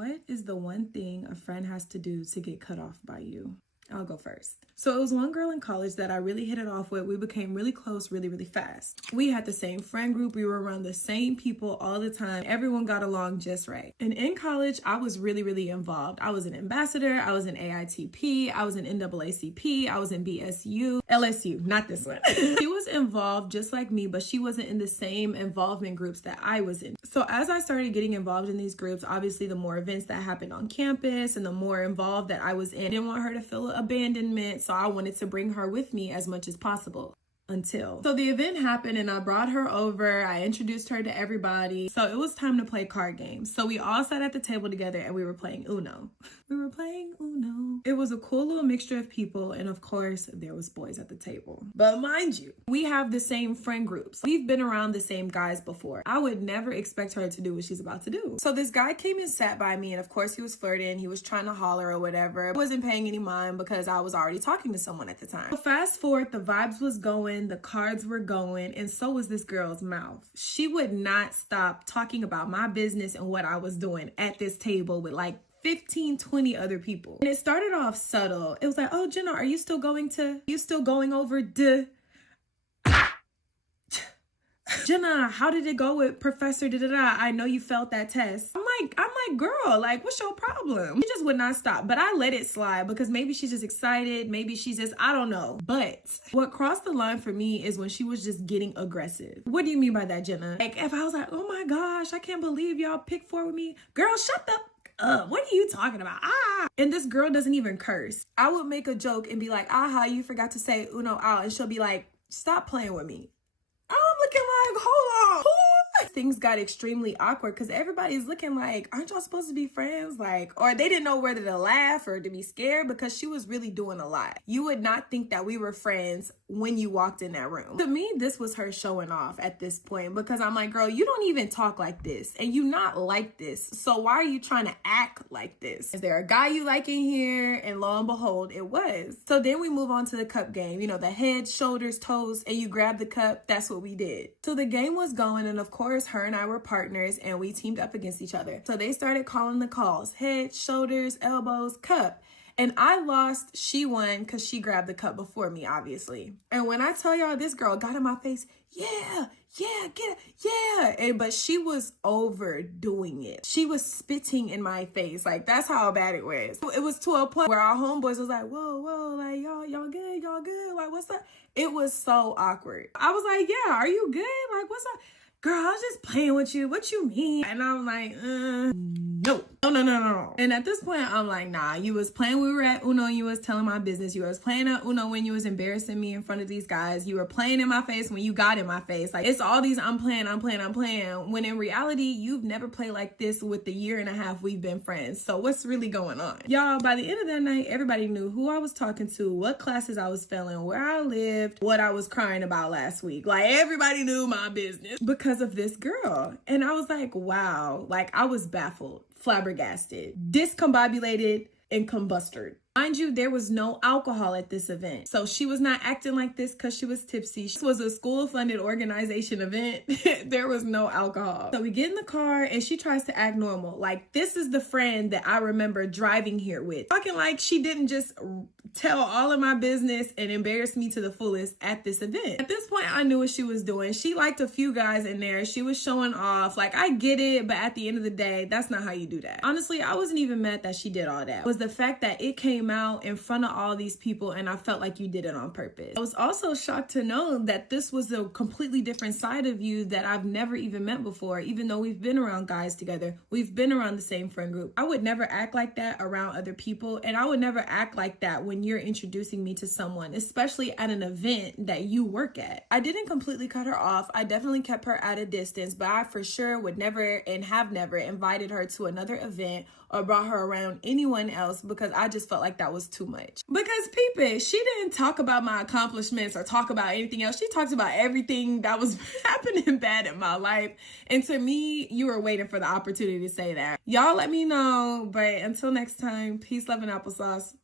What is the one thing a friend has to do to get cut off by you? I'll go first. So it was one girl in college that I really hit it off with. We became really close really fast. We had the same friend group. We were around the same people all the time. Everyone got along just right. And in college, I was really involved. I was an ambassador. I was in AITP. I was in NAACP. I was in BSU. LSU, not this one. She was involved just like me, but she wasn't in the same involvement groups that I was in. So as I started getting involved in these groups, obviously the more events that happened on campus and the more involved that I was in, I didn't want her to feel abandonment. So I wanted to bring her with me as much as possible. So the event happened and I brought her over. I introduced her to everybody. So it was time to play card games. So we all sat at the table together and we were playing Uno. It was a cool little mixture of people. And of course, there was boys at the table. But mind you, we have the same friend groups. We've been around the same guys before. I would never expect her to do what she's about to do. So this guy came and sat by me. And of course, he was flirting. He was trying to holler or whatever. I wasn't paying any mind because I was already talking to someone at the time. So fast forward, the vibes was going. The cards were going, and so was this girl's mouth. She would not stop talking about my business and what I was doing at this table with like 15, 20 other people. And it started off subtle. It was like, oh, Jenna, are you still going over the... Jenna, how did it go with Professor da-da-da? I know you failed that test. I'm like, girl, like, what's your problem? She just would not stop, but I let it slide because maybe she's just excited. Maybe she's just, I don't know. But what crossed the line for me is when she was just getting aggressive. What do you mean by that, Jenna? Like, if I was like, oh my gosh, I can't believe y'all picked 4 with me. Girl, shut the what are you talking about? And this girl doesn't even curse. I would make a joke and be like, aha, you forgot to say Uno out. And she'll be like, stop playing with me. I'm looking like, hold on. Things got extremely awkward because everybody's looking like, aren't y'all supposed to be friends? Like, or they didn't know whether to laugh or to be scared because she was really doing a lot. You would not think that we were friends when you walked in that room. To me, this was her showing off at this point because I'm like, girl, you don't even talk like this and you not like this. So why are you trying to act like this? Is there a guy you like in here? And lo and behold, it was. So then we move on to the cup game. You know, the head, shoulders, toes, and you grab the cup. That's what we did. So the game was going, and of course, her and I were partners and we teamed up against each other. So they started calling the calls: head, shoulders, elbows, cup. And I lost. She won because she grabbed the cup before me, obviously. And when I tell y'all, this girl got in my face, yeah, get it, yeah. But she was overdoing it. She was spitting in my face. Like, that's how bad it was. It was to a point where our homeboys was like, whoa, like, y'all good? Like, what's up? It was so awkward. I was like, yeah, are you good? Like, what's up? Girl, I was just playing with you. What you mean? And I was like, no. And at this point, I'm like, nah, you was playing when we were at Uno and you was telling my business. You was playing at Uno when you was embarrassing me in front of these guys. You were playing in my face when you got in my face. Like, it's all these I'm playing. When in reality, you've never played like this with the 1.5 years we've been friends. So what's really going on? Y'all, by the end of that night, everybody knew who I was talking to, what classes I was failing, where I lived, what I was crying about last week. Like, everybody knew my business because of this girl. And I was like, wow. Like, I was baffled, flabbergasted, discombobulated, and combusted. Mind you, there was no alcohol at this event. So she was not acting like this because she was tipsy. This was a school-funded organization event. There was no alcohol. So we get in the car and she tries to act normal. Like, this is the friend that I remember driving here with. Talking like she didn't just tell all of my business and embarrass me to the fullest at this event. At this point, I knew what she was doing. She liked a few guys in there. She was showing off. Like, I get it, but at the end of the day, that's not how you do that. Honestly, I wasn't even mad that she did all that. It was the fact that it came out in front of all these people and I felt like you did it on purpose. I was also shocked to know that this was a completely different side of you that I've never even met before. Even though we've been around guys together, we've been around the same friend group. I would never act like that around other people, and I would never act like that when you're introducing me to someone, especially at an event that you work at. I didn't completely cut her off. I definitely kept her at a distance, but I for sure would never and have never invited her to another event or brought her around anyone else because I just felt like that was too much. Because people, she didn't talk about my accomplishments or talk about anything else. She talked about everything that was happening bad in my life. And to me, you were waiting for the opportunity to say that. Y'all let me know. But until next time, peace, love, and applesauce.